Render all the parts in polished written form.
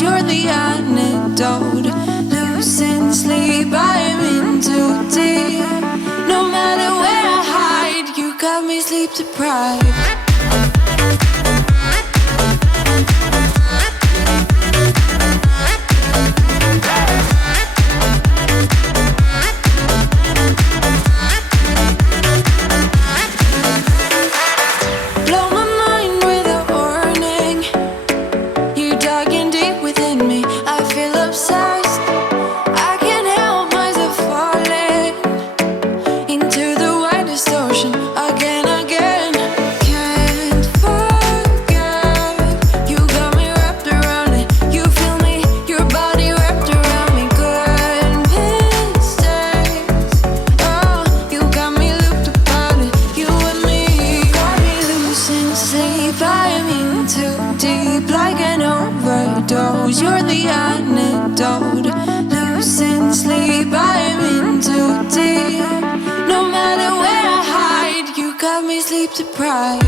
overdose. You're the antidote. Losing sleep, I am in too deep. No matter where I hide, you got me sleep deprived. You're the antidote. Losing sleep, I am in too deep. No matter where I hide, you got me sleep deprived.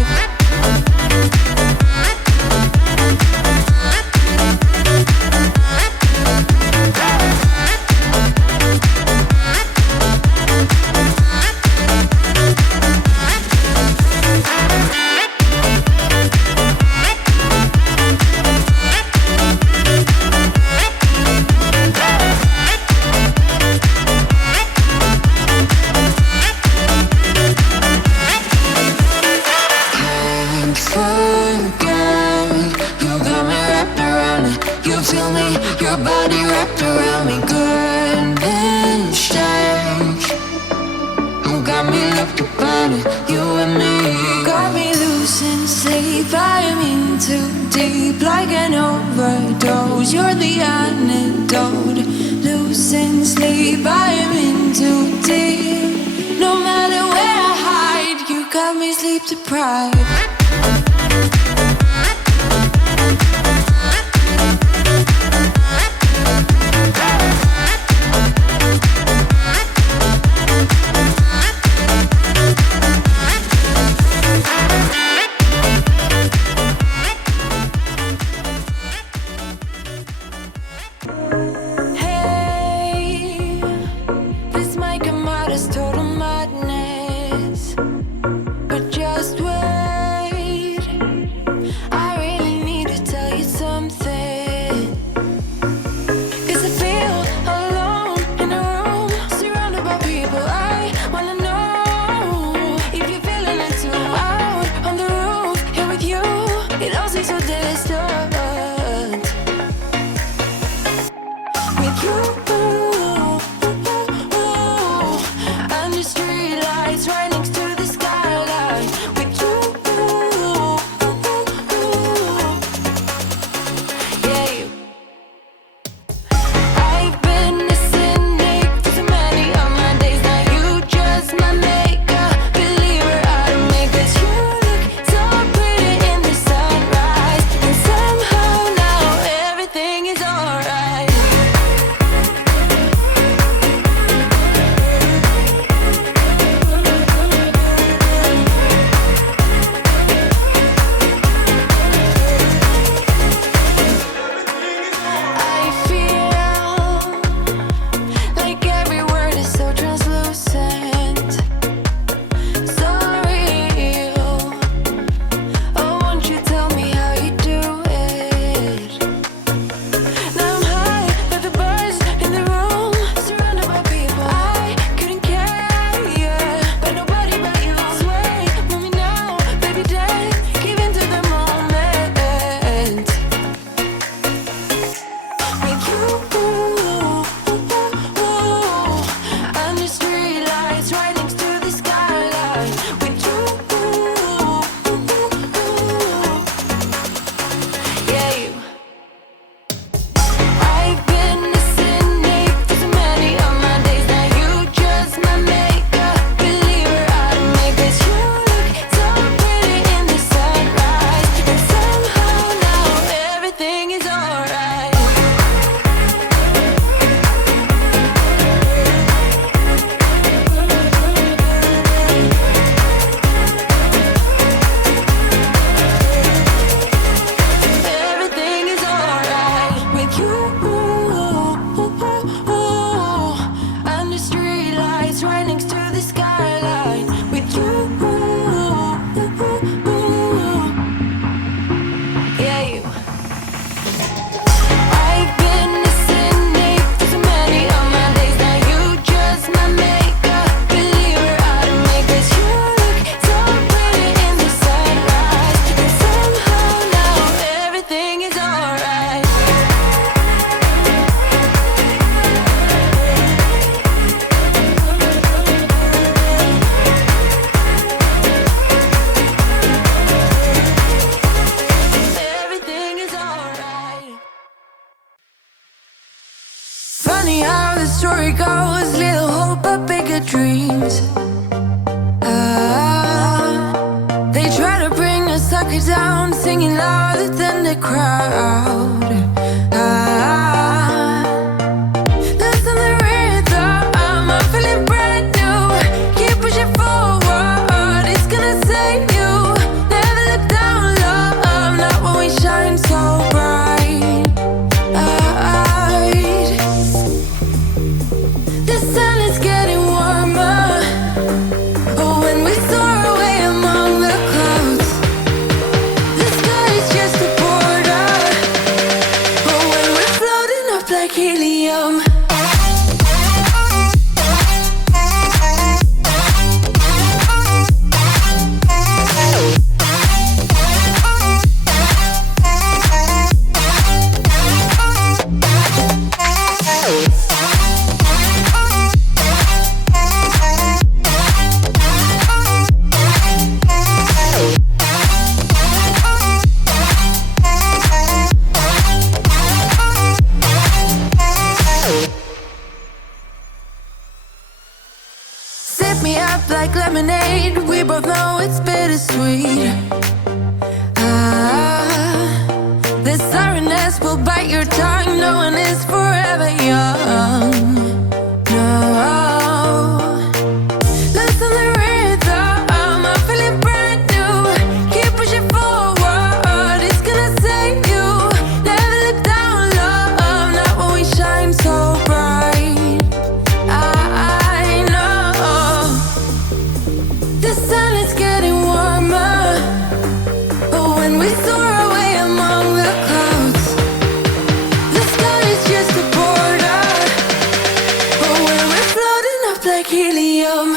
You're the antidote. Losing sleep, I am in too deep. No matter where I hide, you got me sleep deprived. dreams. They try to bring a sucker down, singing louder than the crowd. Listen the rhythm, I'm feeling brand new. Keep pushing forward, it's gonna save you. Never look down, love, not when we shine so bright. The sun is getting warmer. Oh, when we soar away among the clouds, the sky is just a border. Oh, when we're floating up like helium. Sip me up like lemonade. We both know it's bittersweet. The sorrowness will bite your tongue. No one is forever young. No. Listen the rhythm, I'm feeling brand new. Keep pushing forward, it's gonna save you. Never look down, love, not when we shine so bright. I know the sun is getting warmer. Oh, when we soar away among the clouds, the sky is just a border. Oh, when we're floating up like helium.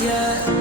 yeah.